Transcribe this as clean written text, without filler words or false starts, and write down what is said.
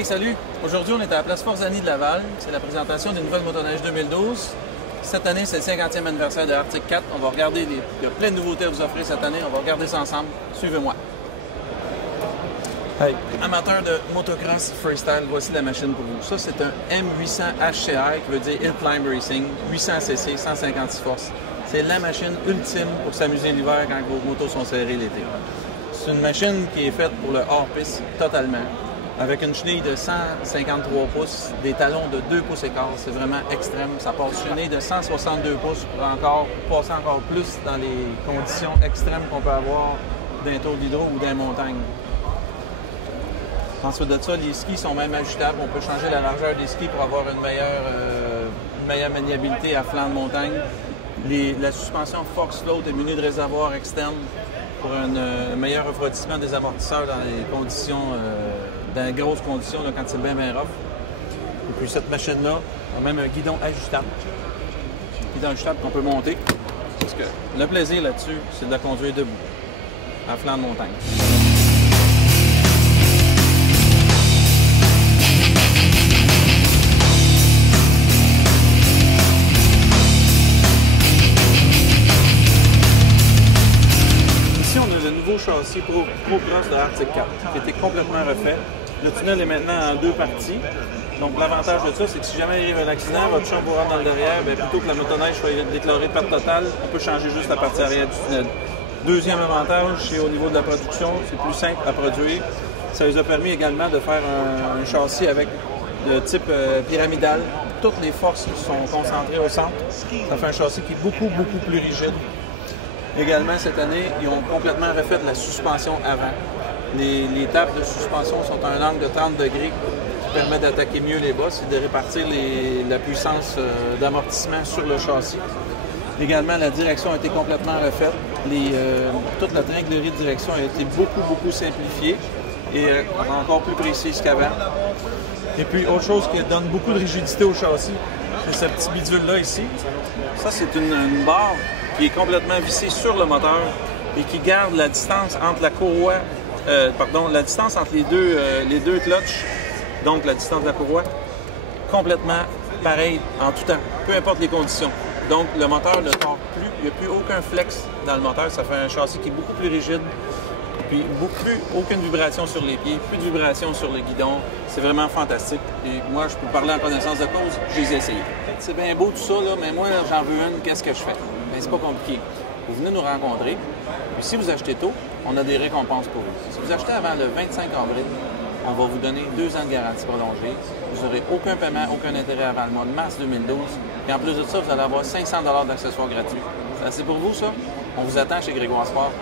Hey, salut! Aujourd'hui, on est à la place Forzani de Laval. C'est la présentation des nouvelles motoneiges 2012. Cette année, c'est le 50e anniversaire de Arctic 4. On va regarder, il y a plein de nouveautés à vous offrir cette année. On va regarder ça ensemble. Suivez-moi. Hey, amateurs de motocross freestyle, voici la machine pour vous. Ça, c'est un M800 HCR qui veut dire Hill Climb Racing, 800 cc, 156 forces. C'est la machine ultime pour s'amuser l'hiver quand vos motos sont serrées l'été. C'est une machine qui est faite pour le hors-piste totalement, avec une chenille de 153 pouces, des talons de 2 pouces et quart. C'est vraiment extrême. Ça passe chenille de 162 pouces pour passer encore plus dans les conditions extrêmes qu'on peut avoir d'un tour d'hydro ou d'un montagne. Ensuite de ça, les skis sont même ajustables. On peut changer la largeur des skis pour avoir une meilleure maniabilité à flanc de montagne. La suspension Fox Float est munie de réservoirs externes pour un meilleur refroidissement des amortisseurs dans les conditions, dans les grosses conditions, là, quand c'est bien rough. Et puis cette machine-là a même un guidon ajustable. Guidon ajustable qu'on peut monter. Parce que le plaisir là-dessus, c'est de la conduire debout, à flanc de montagne. Châssis Pro Cross de Arctic 4 qui a été complètement refait. Le tunnel est maintenant en 2 parties. Donc l'avantage de ça, c'est que si jamais il arrive un accident, votre chambre vous rentre dans le derrière, bien, plutôt que la motoneige soit déclarée perte totale, on peut changer juste la partie arrière du tunnel. Deuxième avantage, c'est au niveau de la production, c'est plus simple à produire. Ça nous a permis également de faire un châssis avec de type pyramidal. Toutes les forces sont concentrées au centre. Ça fait un châssis qui est beaucoup plus rigide. Également, cette année, ils ont complètement refait la suspension avant. Les tables de suspension sont à un angle de 30 degrés qui permet d'attaquer mieux les bosses et de répartir la puissance d'amortissement sur le châssis. Également, la direction a été complètement refaite. Toute la tringlerie de direction a été beaucoup simplifiée et encore plus précise qu'avant. Et puis, autre chose qui donne beaucoup de rigidité au châssis, c'est ce petit bidule-là ici. Ça, c'est une barre qui est complètement vissée sur le moteur et qui garde la distance entre la courroie, la distance entre les deux clutches, donc la distance de la courroie, complètement pareille en tout temps, peu importe les conditions. Donc le moteur ne tord plus, il n'y a plus aucun flex dans le moteur, ça fait un châssis qui est beaucoup plus rigide, puis aucune vibration sur les pieds, plus de vibration sur le guidon, c'est vraiment fantastique. Et moi, je peux parler en connaissance de cause, je les ai essayés. C'est bien beau tout ça, là, mais moi, j'en veux une, qu'est-ce que je fais? Bien, c'est pas compliqué. Vous venez nous rencontrer, puis si vous achetez tôt, on a des récompenses pour vous. Si vous achetez avant le 25 avril, on va vous donner 2 ans de garantie prolongée. Vous n'aurez aucun paiement, aucun intérêt avant le mois de mars 2012. Et en plus de ça, vous allez avoir 500 $ d'accessoires gratuits. C'est assez pour vous, ça? On vous attend chez Grégoire Sport.